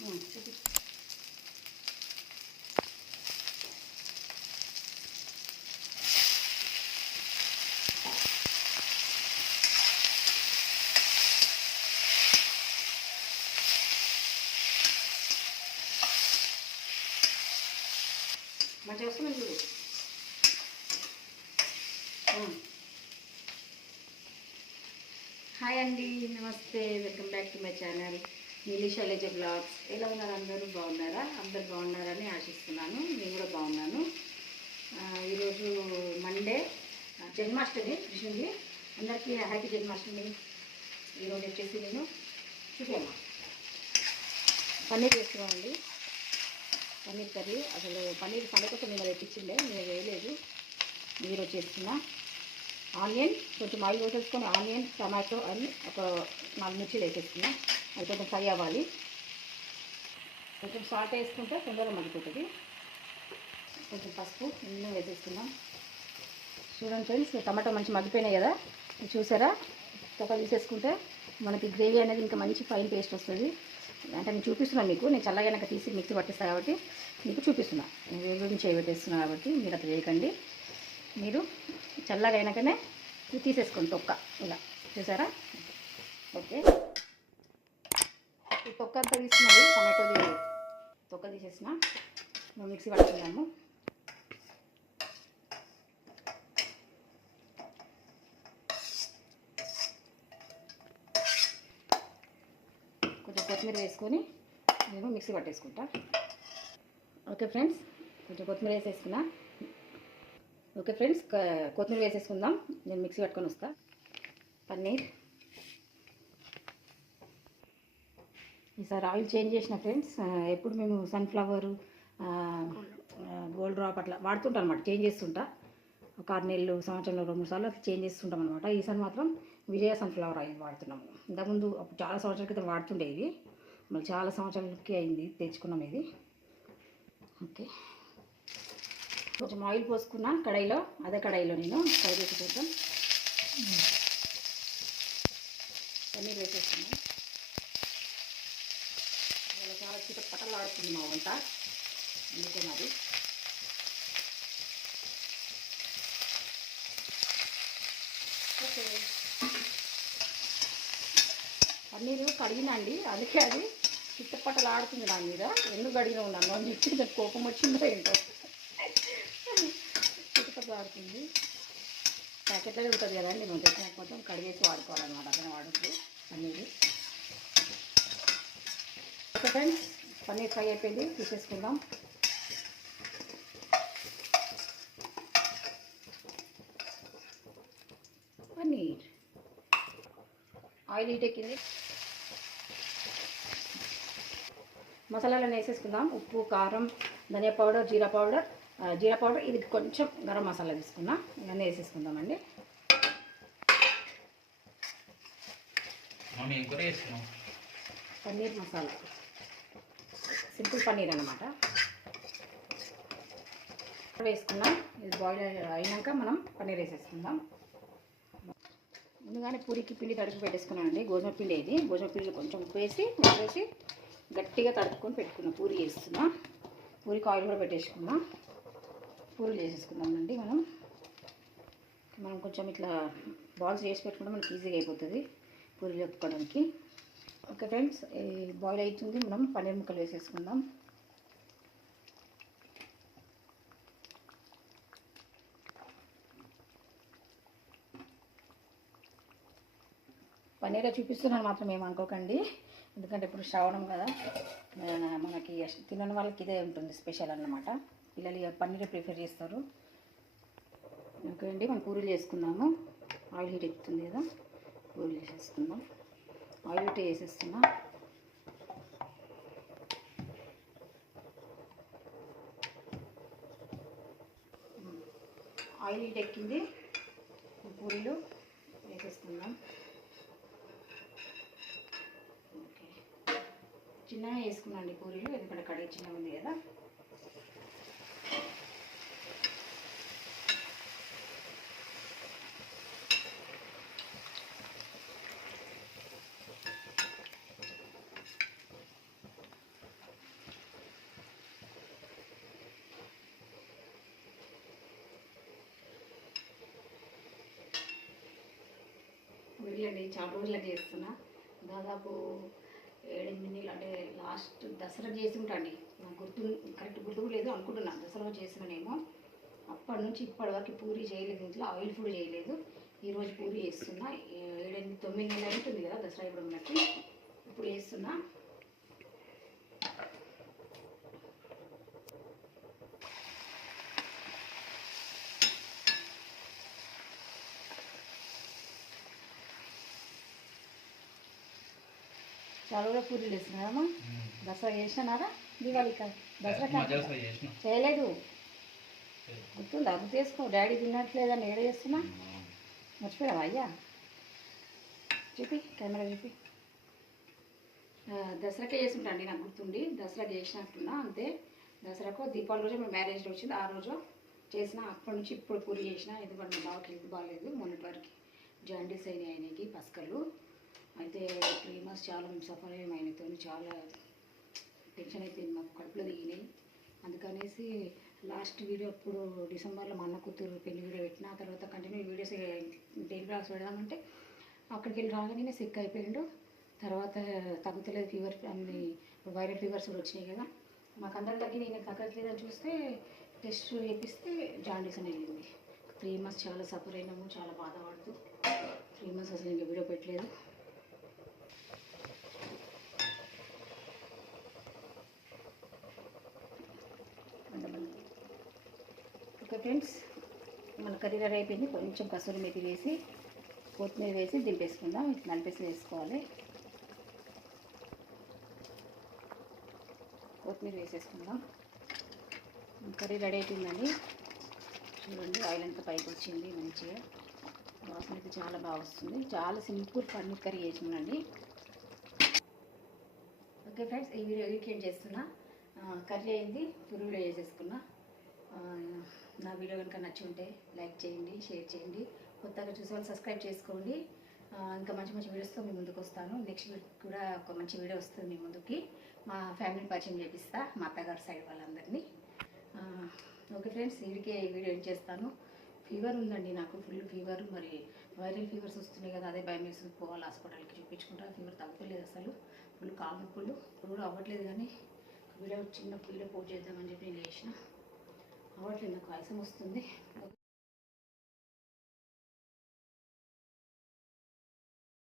మంచిగా వస్తుంది చూడు. హాయ్ అండి, నమస్తే, welcome back to my channel నీలి శైలజ బ్లాగ్స్. ఎలా ఉన్నారు? అందరూ బాగున్నారా? అందరు బాగున్నారని ఆశిస్తున్నాను. నేను కూడా బాగున్నాను. ఈరోజు మండే, జన్మాష్టమి కృష్ణుడి. అందరికీ హ్యాపీ జన్మాష్టమి. ఈరోజు వచ్చేసి నేను చూసాను పన్నీర్ చేస్తున్నామండి. పన్నీర్ కర్రీ. అసలు పన్నీర్ పండుగ కోసం నేను తెప్పించిండే, నేను వేయలేదు. మీరు వచ్చేస్తున్నా ఆనియన్ కొంచెం ఆయిల్ వేసేసుకొని ఆనియన్, టమాటో అని ఒక 4 మిర్చీలు వేసేస్తున్నా. అది కొంచెం ఫ్రై అవ్వాలి. కొంచెం సాల్ట్ వేసుకుంటే తొందరగా మగ్గిపోతుంది. కొంచెం పసుపు నిన్న వేసేస్తున్నాం. చూడండి ఫ్రెండ్స్, టమాటో మంచి మగ్గిపోయినాయి కదా, చూసారా? తొక్క తీసేసుకుంటే మనకి గ్రేవీ అనేది ఇంకా మంచి ఫైన్ పేస్ట్ వస్తుంది. అంటే నేను చూపిస్తున్నాను మీకు. నేను చల్లగా తీసి మిక్సీ పట్టిస్తాను కాబట్టి మీకు చూపిస్తున్నా. నేను వేరు గురించి చేయబెట్టేస్తున్నాను కాబట్టి మీరు అట్లా చేయకండి. మీరు చల్లగా అయినాకనే తీసేసుకోండి తొక్క. ఇలా చూసారా? ఓకే, ఈ తొక్క అంతా తీసుకున్నది టమాటోది తొక్క తీసేసిన మేము మిక్సీ పట్టుకున్నాము. కొంచెం కొత్తిమీర వేసుకొని నేను మిక్సీ పట్టేసుకుంటా. ఓకే ఫ్రెండ్స్, కొంచెం కొత్తిమీర వేసేసుకున్నా. ఓకే ఫ్రెండ్స్, కొత్తిమీర వేసేసుకుందాం. నేను మిక్సీ పట్టుకొని వస్తా. పన్నీర్ ఈసారి ఆయిల్ చేంజ్ చేసిన ఫ్రెండ్స్. ఎప్పుడు మేము సన్ఫ్లవర్, గోల్డ్ డ్రాప్ అట్లా వాడుతుంటాం అనమాట. చేంజ్ చేస్తుంటా. ఒక 6 నెలలు, సంవత్సరంలో 2-3 సార్లు అట్లా చేంజ్ చేస్తుంటాం అనమాట. ఈసారి మాత్రం విజయ సన్ఫ్లవర్ ఆయిల్ వాడుతున్నాము. ఇంతకుముందు చాలా సంవత్సరాల క్రితం వాడుతుండే ఇవి. మళ్ళీ చాలా సంవత్సరాలకి అయింది తెచ్చుకున్నాం ఇది. ఓకే, కొంచెం ఆయిల్ పోసుకున్నా కడాయిలో. అదే కడాయిలో నేను ఫ్రై చేసి కొంచెం పన్నీర్ వేసేస్తున్నాను. ఇలా చాలా చిటపటలు ఆడుతుంది మా వంట, అందుకే మరి. ఓకే, పన్నీరు కడిగినా అండి, అందుకే అది చిట్టపట్టలు ఆడుతుంది నా మీద. ఎందుకు కడిగినా ఉన్నాను అని చెప్పి నాకు కోపం వచ్చిందో ఏంటో. చిట్టపట్టలు ఆడుతుంది. ప్యాకెట్లోనే ఉంటుంది కదండి, మనం తెచ్చిన మొత్తం కడిగేసి వాడుకోవాలన్నమాట. అక్కడ వాడుతూ paneer. Okay friends, paneer fry అయిపోయింది, తీసేసుకుందాం. పన్నీర్ ఆయిల్ హీట్ ఎక్కింది. మసాలాలను వేసేసుకుందాం. ఉప్పు, కారం, ధనియా పౌడర్, జీరా పౌడర్. ఇది కొంచెం గరం మసాలా తీసుకున్నా. ఇవన్నీ వేసేసుకుందామండి. పన్నీర్ మసాలా, సింపుల్ పన్నీర్ అన్నమాట వేసుకున్నాం. ఇది బాయిల్ అయినాక మనం పన్నీర్ వేసేసుకుందాం. ముందుగానే పూరికి పిండి తడిపి పెట్టేసుకున్నానండి. గోధుమ పిండి. ఇది గోధుమ పిండిలో కొంచెం ఉప్పు వేసి గట్టిగా తడుపుకొని పెట్టుకున్నా. పూరి చేస్తున్నా. పూరికి ఆయిల్ కూడా పెట్టేసుకున్నా. పూరీలు చేసేసుకుందామండి. మనం కొంచెం ఇట్లా బాల్స్ చేసి పెట్టుకుంటే మనకి ఈజీగా అయిపోతుంది పూరీలు ఎత్తుకోవడానికి. ఓకే ఫ్రెండ్స్, బాయిల్ అవుతుంది. మనం పన్నీర్ ముక్కలు వేసేసుకుందాం. పన్నీర్ చూపిస్తున్నాను మాత్రం ఏమనుకోకండి, ఎందుకంటే ఇప్పుడు శ్రావణం కదా, మనకి తినని వాళ్ళకి ఇదే ఉంటుంది స్పెషల్ అన్నమాట. పిల్లలు పన్నీర్ ప్రిఫర్ చేస్తారు. ఓకే అండి, మనం పూరీలు చేసుకుందాము. ఆయిల్ హీట్ ఎక్కుతుంది కదా, పూరీలు వేసేసుకుందాం. ఆయిల్ హీట్ వేసేస్తున్నా. ఆయిల్ హీట్ ఎక్కింది, పూరీలు వేసేసుకుందాం. ఓకే, చిన్నగా వేసుకున్నాండి పూరీలు, ఎందుకంటే కడిగి చిన్నగా ఉంది కదా. పూరీలని చాలా రోజులకు చేస్తున్నా. దాదాపు 7-8 నెలలు, అంటే లాస్ట్ దసరా చేసి ఉంటాండి. నాకు కరెక్ట్ గుర్తు లేదు అనుకుంటున్నా. దసరా చేసినానేమో. అప్పటి నుంచి ఇప్పటి వరకు పూరి చేయలేదు, ఇంట్లో ఆయిల్ ఫుడ్ చేయలేదు. ఈరోజు పూరి చేస్తున్నా. 7-8-9 నెలలు అవుతుంది కదా దసరా ఇప్పుడు మనకి. ఇప్పుడు చేస్తున్నా. చాలా కూడా పూరీలు వేస్తున్నారమ్మా. దసరా చేసినారా? దివాళీ దసరా చేయలేదు. గుర్తుందా? గుర్తు చేసుకో. డాడీ తిన్నట్లేదని ఏడ చేస్తున్నా? మర్చిపోయావా అయ్యా? చూపి, కెమెరా చూపి. దసరాకే చేస్తుంటండి, నాకు గుర్తుండి. దసరాకి చేసినట్టున్నా అంతే. దసరాకు దీపావళి రోజు మేము మ్యారేజ్ వచ్చింది, ఆ రోజు చేసిన. అప్పటి నుంచి ఇప్పుడు పూరి చేసిన. ఎందుకంటే మా బావకి హెల్త్ బాగాలేదు. మొన్నటి వరకు జాండీస్ అయినాయి ఆయనకి, పసకలు. అయితే 3 months చాలా సఫర్ అయ్యాం ఆయనతో. చాలా టెన్షన్ అయిపోయింది మాకు, కడుపులో దిగినాయి. అందుకనేసి లాస్ట్ వీడియో అప్పుడు డిసెంబర్లో మా అన్న కూతురు పెళ్లి వీడియో పెట్టిన. ఆ తర్వాత కంటిన్యూ వీడియోస్ డైలీ బ్లాగ్స్ పెడదామంటే అక్కడికి వెళ్ళి రాగానే సిక్ అయిపోయిండు. తర్వాత తగ్గుతలేదు, ఫీవర్ అన్ని వైరల్ ఫీవర్స్ కూడా వచ్చినాయి కదా. మాకు అందరి తగ్గి నేను తగ్గట్లేదని చూస్తే టెస్ట్ చేపిస్తే జాండీస్ అని వెళ్ళింది. 3 months చాలా సఫర్ అయినాము, చాలా బాధపడుతూ. 3 months అసలు ఇంకా వీడియో పెట్టలేదు. ఓకే ఫ్రెండ్స్, మన కర్రీ రెడీ అయిపోయింది. కొంచెం కసూరి మెతి వేసి, కొత్తిమీర వేసి దింపేసుకుందాం. నలిపేసి వేసుకోవాలి. కొత్తిమీర వేసేసుకుందాం. కర్రీ రెడీ అయిపోయిందండి. చూడండి, ఆయిల్ అంతా పైకి వచ్చింది మంచిగా. వాసన అయితే చాలా బాగా వస్తుంది. చాలా సింపుల్ పన్నీర్ కర్రీ చేసినానండి. ఓకే ఫ్రెండ్స్, ఈ వీడియో ఎడిట్ చేస్తున్నా. కర్రీ అయింది, పురుగులో వేసేసుకున్నా. నా వీడియో కనుక నచ్చి ఉంటే లైక్ చేయండి, షేర్ చేయండి. కొత్తగా చూసే వాళ్ళు సబ్స్క్రైబ్ చేసుకోండి. ఇంకా మంచి మంచి వీడియోస్తో మీ ముందుకు వస్తాను. నెక్స్ట్ వీక్ కూడా ఒక మంచి వీడియో వస్తుంది మీ ముందుకి. మా ఫ్యామిలీని పరిచయం చేపిస్తా, మా అత్తగారి సైడ్ వాళ్ళందరినీ. ఓకే ఫ్రెండ్స్, వీడికే ఈ వీడియో ఏం చేస్తాను. ఫీవర్ ఉందండి నాకు, ఫుల్ ఫీవర్. మరి వైరల్ ఫీవర్స్ వస్తున్నాయి కదా, అదే భయం వేసుకుని పోవాలి హాస్పిటల్కి చూపించుకుంటా. ఫీవర్ తగ్గలేదు అసలు, ఫుల్ కాలు నొప్పులు. ఇప్పుడు కూడా అవ్వట్లేదు, కానీ చిన్న వీడియో పోస్ట్ చేద్దామని చెప్పి నేను చేసిన. అవ్వట్లేదు, నాకు ఆయాసం వస్తుంది.